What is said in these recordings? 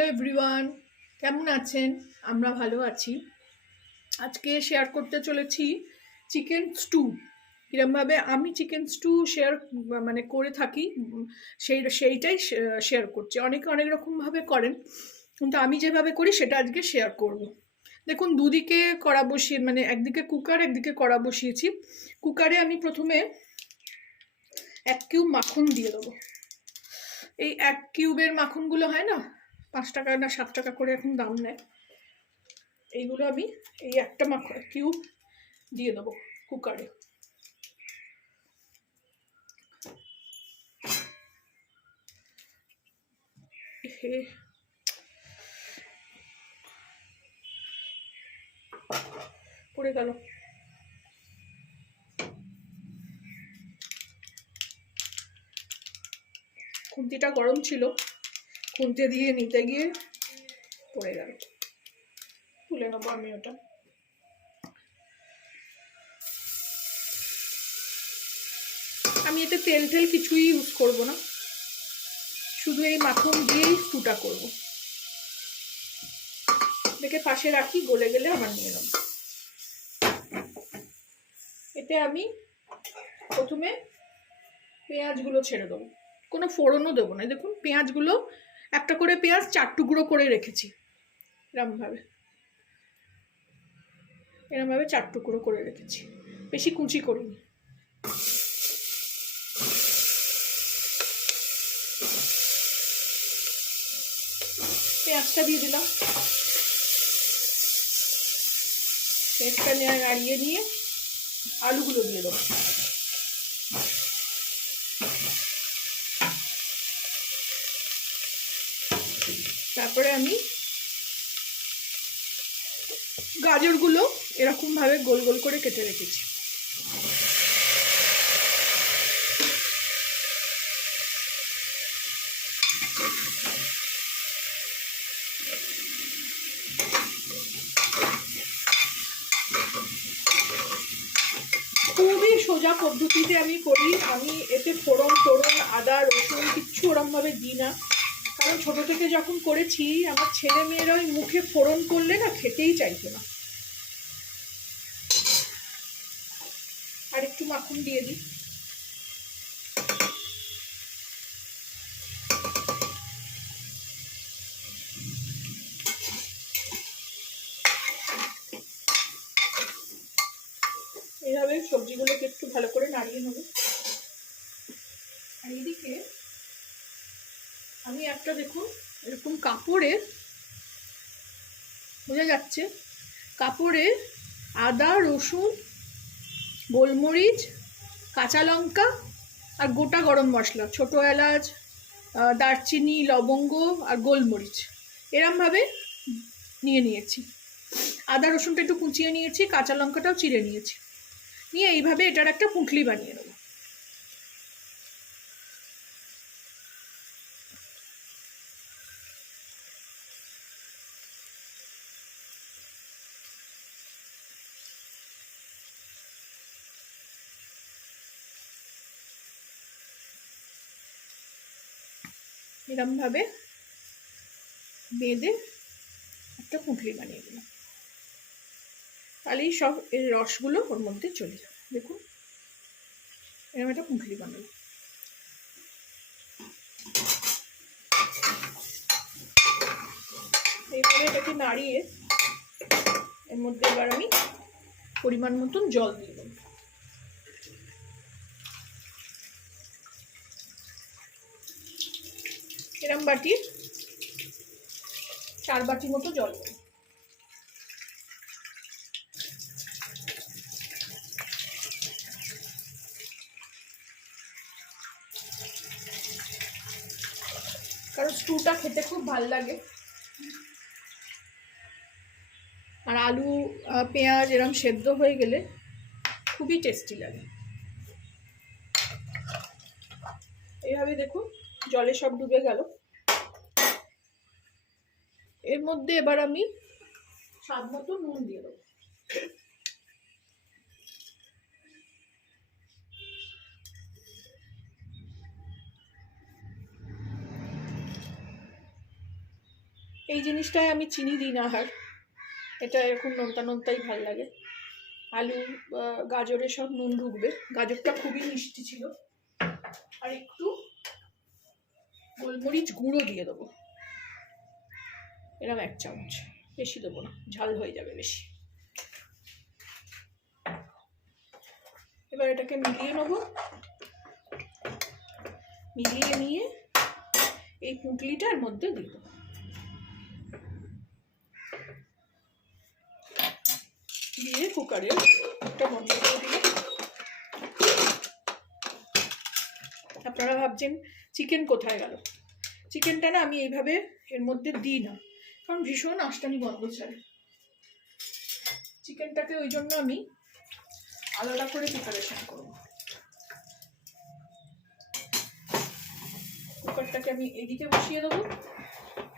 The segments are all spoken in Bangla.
হ্যালো এভরিওয়ান, কেমন আছেন? আমরা ভালো আছি। আজকে শেয়ার করতে চলেছি চিকেন স্টু। কিরমভাবে আমি চিকেন স্টু শেয়ার করে থাকি, সেইটাই শেয়ার করছি। অনেকে অনেক রকমভাবে করেন, কিন্তু আমি যেভাবে করি সেটা আজকে শেয়ার করব। দেখুন, দুদিকে কড়া বসিয়ে, একদিকে কুকার একদিকে কড়া বসিয়েছি। কুকারে আমি প্রথমে 1 কিউব মাখন দিয়ে দেবো। এই 1 কিউবের মাখনগুলো হয় না, 5 টাকা না 7 টাকা করে এখন দাম নেয়। এইগুলো আমি এই একটা কিউব দিয়ে দেবো কুকারে। পড়ে গেল। খুন্তিটা গরম ছিল, খুন্তি দিয়ে নিতে গিয়ে পড়ে গেল। তুলে নেবো আমি ওটা। আমি এতে তেল কিছুই ইউজ করব না, শুধু এই মাখন দিয়েই স্টুটা করব। দেখে পাশে রাখি, গলে গেলে আবার নিয়ে নেব। এতে আমি প্রথমে পেঁয়াজগুলো ছেড়ে দেবো, কোনো ফোড়নও দেবো না। দেখুন, পেঁয়াজগুলো একটা করে পেঁয়াজ 4 টুকরো করে রেখেছি, এরমভাবে 4 টুকরো করে রেখেছি, বেশি কুচি করিনি। পেঁয়াজটা দিয়ে দিলাম। পেঁয়াজটা নাড়িয়ে নিয়ে আলুগুলো দিয়ে দেবো। তারপরে আমি গাজরগুলো এরকম ভাবে গোল গোল করে কেটে রেখেছি। খুবই সোজা পদ্ধতিতে আমি করি। আমি এতে ফোড়ন আদা রসুন কিচ্ছু ওরমভাবে দিই না, কারণ ছোট থেকে যখন করেছি আমার ছেলে মেয়েরা ওই মুখে ফোড়ন করলে না খেতেই চাইতো না। আর একটু মাখন দিয়ে দিই। এইভাবে সবজিগুলোকে একটু ভালো করে নাড়িয়ে নেব। আর এদিকে আমি একটা, দেখুন, এরকম কাপড়ে, বোঝা যাচ্ছে, কাপড়ে আদা রসুন গোলমরিচ কাঁচা লঙ্কা আর গোটা গরম মশলা, ছোটো এলাচ দারচিনি লবঙ্গ আর গোলমরিচ এরমভাবে নিয়েছি। আদা রসুনটা একটু কুচিয়ে নিয়েছি, কাঁচা লঙ্কাটাও চিড়ে নিয়েছি। নিয়ে এইভাবে এটার একটা পুঁটলি বানিয়ে নেব। এরমভাবে বেঁধে একটা পুঁটলি বানিয়ে দিলাম। তাহলেই সব এর রসগুলো ওর মধ্যে চলে যাবে। দেখুন, এরকম একটা পুঁটলি বানাবো। এইভাবে এটাকে নাড়িয়ে এর মধ্যে এবার আমি পরিমাণ মতন জল দিয়ে দেবো। এরম বাটি 4 বাটি মতো জল দেবো। কারণ স্টুটা খেতে খুব ভাল লাগে, আর আলু পেঁয়াজ এরম সেদ্ধ হয়ে গেলে খুবই টেস্টি লাগে। এইভাবে দেখুন জলে সব ডুবে গেল। এর মধ্যে এবার আমি স্বাদ মতো নুন দিয়ে দেবো। এই জিনিসটায় আমি চিনি দিই না, আর এটা এরকম নোনতা নোনতাই ভাল লাগে। আলু গাজরে সব নুন ঢুকবে, গাজরটা খুবই মিষ্টি ছিল। আর একটু গোলমরিচ গুঁড়ো দিয়ে দেবো, এরকম 1 চামচ, বেশি দেবো না, ঝাল হয়ে যাবে বেশি। এবার এটাকে মিলিয়ে নেবো, মিলিয়ে নিয়ে এই পুঁটলিটার মধ্যে দিব, দিয়ে কুকারের একটা বন্ধ করে দিলাম। আপনারা ভাবছেন চিকেন কোথায় গেল? চিকেনটা না আমি এইভাবে এর মধ্যে দিই না, কারণ ভীষণ আষ্টানি গন্ধ ছাড়ে। চিকেনটাকে ওই জন্য আমি আলাদা করে প্রিপারেশন করব। কুকারটাকে আমি এদিকে বসিয়ে দেবো,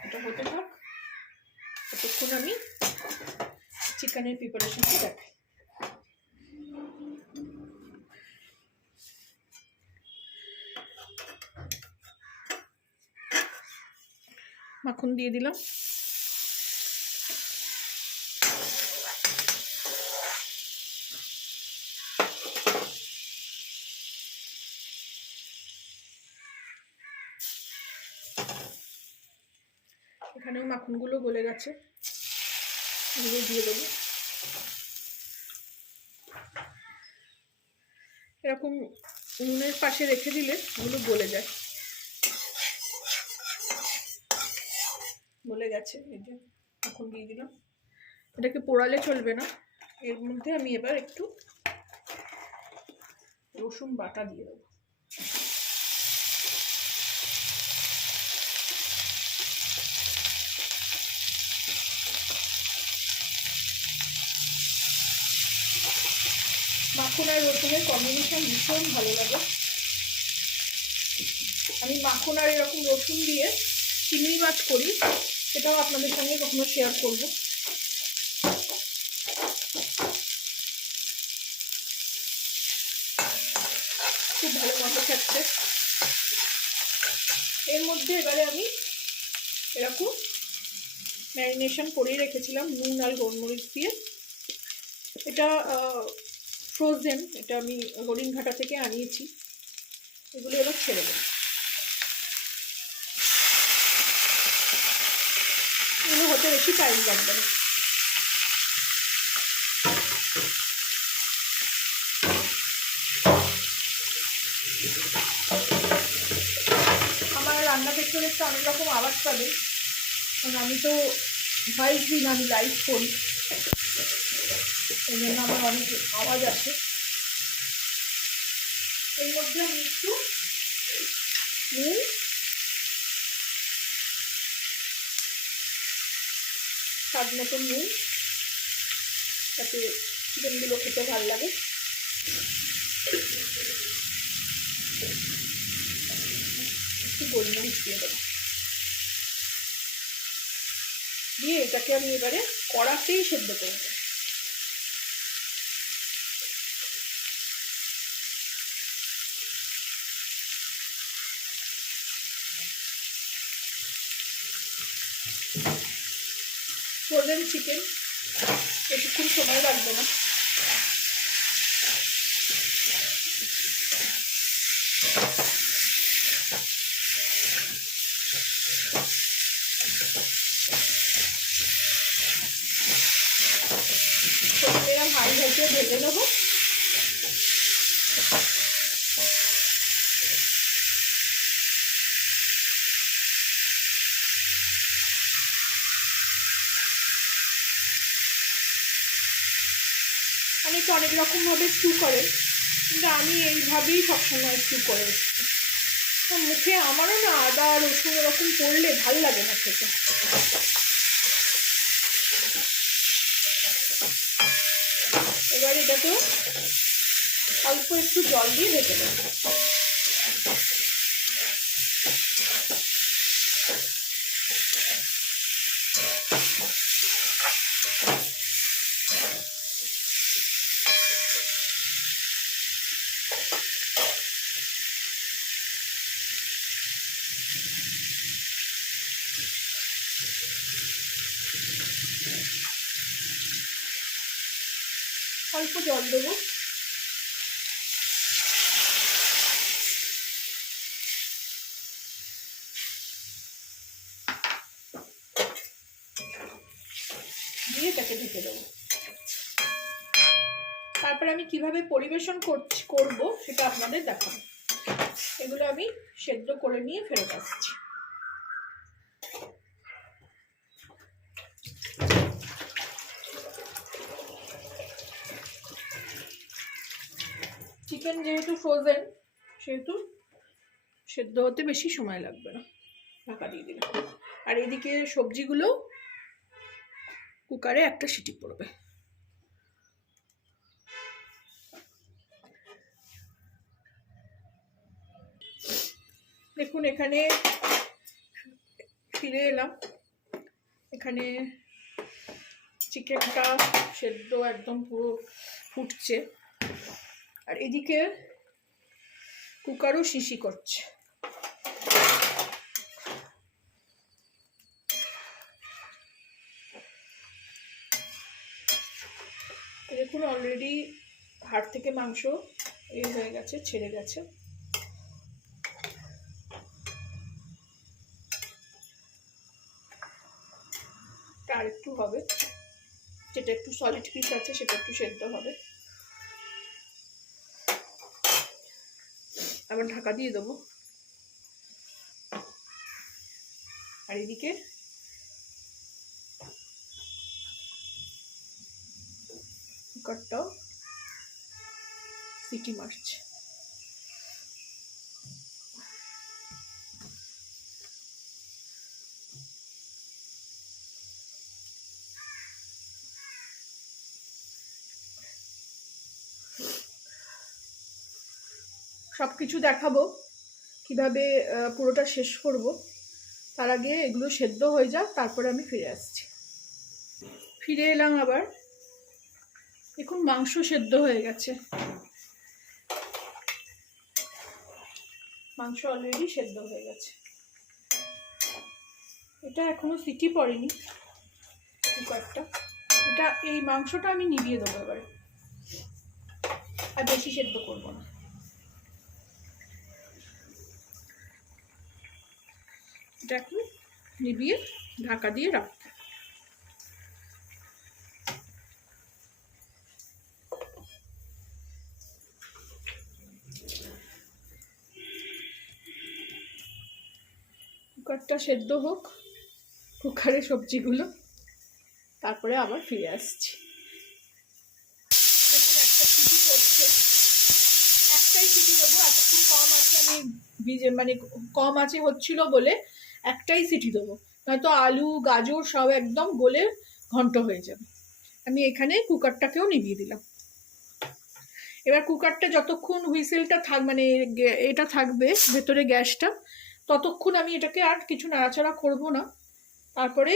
এটা হতে থাক, ততক্ষণ আমি চিকেনের প্রিপারেশনটা দেখাই। মাখন দিয়ে দিলাম, এখানেও মাখনগুলো গলে গেছে, এগুলো দিয়ে দেবো। এরকম নুনের পাশে রেখে দিলে এগুলো গলে যায়, গলে গেছে। এই যে মাখন দিয়ে দিলাম, এটাকে পোড়ালে চলবে না। এর মধ্যে আমি এবার একটু রসুন বাটা দিয়ে দেবো। মাখন আর রসুনের কম্বিনেশন ভীষণ ভালো লাগে। আমি মাখন আর এরকম রসুন দিয়ে চিংড়ি মাছ করি, সেটাও আপনাদের সঙ্গে কখনো শেয়ার করবো। খুব ভালো গন্ধ থাকছে। এর মধ্যে এবারে আমি এরকম ম্যারিনেশন করেই রেখেছিলাম নুন আর গোলমরিচ দিয়ে, এটা ফ্রোজেন, এটা আমি হরিণঘাটা থেকে আনিয়েছি। এগুলো এবার ছেড়ে দেবো, এগুলো হতে বেশি টাইম লাগবে না। আমার রান্না দেখতে দেখতে অনেক রকম আওয়াজ পাবে, কারণ আমি তো ভয়েস দিই না, আমি লাইভ করি, এই জন্য আমার অনেক আওয়াজ আসে। এর মধ্যে আমি একটু নুন, স্বাদ মতন নুন, তাতে চিকেনগুলো খেতে ভালো লাগে, একটু গোলমরিচ দিয়ে দেবো, দিয়ে এটাকে আমি এবারে কড়াতেই সেদ্ধ করবো। ফ্রোজেন চিকেন বেশিক্ষণ সময় লাগবে না। এরকম হাই হাইটে ভেজে নেবো। অনেকে অনেক রকমভাবে স্টু করেন, কিন্তু আমি এইভাবেই সবসময় স্টু করে এসেছি। মুখে আমারও না আদা রসুন এরকম পড়লে ভাল লাগে না খেতে। এবার এটাকে অল্প একটু জল দিয়ে ঢেকে দেব। অল্প জল দেবো। দিয়ে এটাকে ঢেকে দেবো। তারপরে আমি কিভাবে পরিবেশন করব সেটা আপনাদের দেখাবো। এগুলো আমি সেদ্ধ করে নিয়ে ফেরত আসছি। চিকেন যেহেতু ফ্রোজেন সেহেতু সেদ্ধ হতে বেশি সময় লাগবে না, ঢাকা দিয়ে দিলাম। আর এদিকে সবজিগুলো কুকারে একটা সিটি পড়বে। দেখুন এখানে ফিরে এলাম, এখানে চিকেনটা সেদ্ধ একদম পুরো ফুটছে, আর এদিকে কুকারও শিশি করছে। দেখুন অলরেডি হাড় থেকে মাংস হয়ে গেছে, ছেড়ে গেছে। আর একটু হবে, যেটা একটু সলিড পিস আছে সেটা একটু সেদ্ধ হবে। আবার ঢাকা দিয়ে দেবো। আর এদিকে কুকারটাও সিটি মারছে। সবকিছু দেখাবো কিভাবে পুরোটা শেষ করব। তার আগে এগুলো সেদ্ধ হয়ে যাক, তারপরে আমি ফিরে আসছি। ফিরে এলাম আবার। দেখুন মাংস সেদ্ধ হয়ে গেছে, মাংস অলরেডি সেদ্ধ হয়ে গেছে। এটা এখনো সিটি পড়েনি কুকারটা। এটা এই মাংসটা আমি নিভিয়ে দেবো এবারে, আর বেশি সেদ্ধ করবো না। এটা এখন নিভিয়ে ঢাকা দিয়ে রাখবো। কুকারটা সেদ্ধ হোক, কুকারে সবজিগুলো, তারপরে আবার ফিরে আসছি। দেখুন একটা সিটি পড়ছে, একটাই সিটি দেবো। এতক্ষণ কম আছে, আমি মানে কম আছে হচ্ছিল বলে একটাই সিটি দেবো, নয়তো আলু গাজর সব একদম গলে ঘন্ট হয়ে যাবে। আমি এখানে কুকারটাকেও নিভিয়ে দিলাম। এবার কুকারটা যতক্ষণ হুইসেলটা মানে এটা থাকবে ভেতরে গ্যাসটা, ততক্ষণ আমি এটাকে আর কিছু নাড়াচাড়া করব না। তারপরে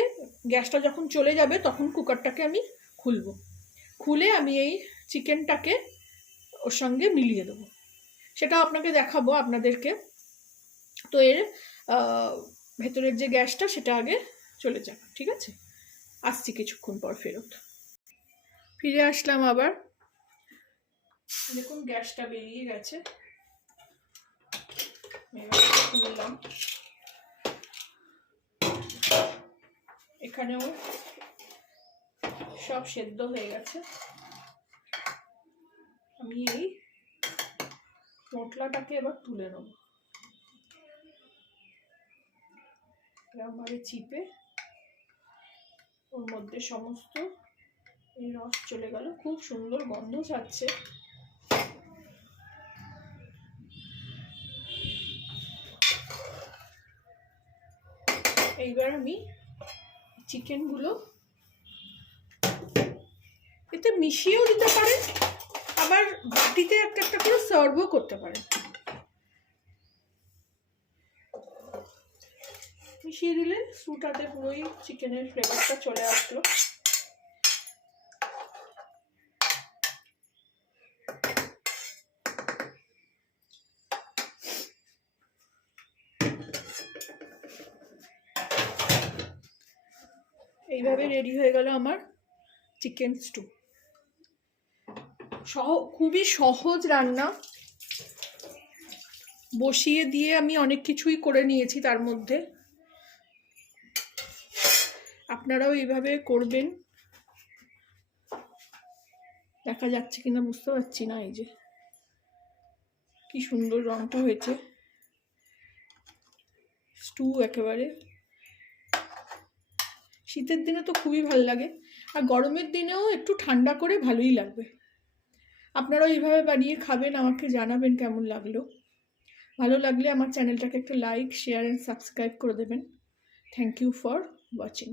গ্যাসটা যখন চলে যাবে তখন কুকারটাকে আমি খুলবো। খুলে আমি এই চিকেনটাকে ওর সঙ্গে মিলিয়ে দেবো, সেটা আপনাকে দেখাবো আপনাদেরকে। তো এর ভেতরের যে গ্যাসটা সেটা আগে চলে যাক, ঠিক আছে? আসছি কিছুক্ষণ পর ফেরত। ফিরে আসলাম আবার। দেখুন গ্যাসটা বেরিয়ে গেছে, খুললাম। এখানেও সব সেদ্ধ হয়ে গেছে। আমি এই মশলাটাকে এবার তুলে নেব, এরকমভাবে চিপে ওর মধ্যে সমস্ত এই রস চলে গেল। খুব সুন্দর গন্ধ ছাড়ছে। এইবার আমি চিকেনগুলো এতে মিশিয়েও দিতে পারেন, আবার বাটিতে একটা একটা করে সার্ভও করতে পারেন। মিশিয়ে দিলে স্যুটাতে পুরোই চিকেনের ফ্লেভারটা চলে আসলো। এইভাবে রেডি হয়ে গেল আমার চিকেন স্টু। খুবই সহজ রান্না, বসিয়ে দিয়ে আমি অনেক কিছুই করে নিয়েছি তার মধ্যে। আপনারাও এইভাবে করবেন। দেখা যাচ্ছে কিনা বুঝতে পারছি না। এই যে কি সুন্দর রংটা হয়েছে, স্টু একেবারে। শীতের দিনে তো খুবই ভালো লাগে, আর গরমের দিনেও একটু ঠান্ডা করে ভালোই লাগবে। আপনারাও এইভাবে বানিয়ে খাবেন, আমাকে জানাবেন কেমন লাগলো। ভালো লাগলে আমার চ্যানেলটাকে একটা লাইক, শেয়ার অ্যান্ড সাবস্ক্রাইব করে দেবেন। Thank you for watching.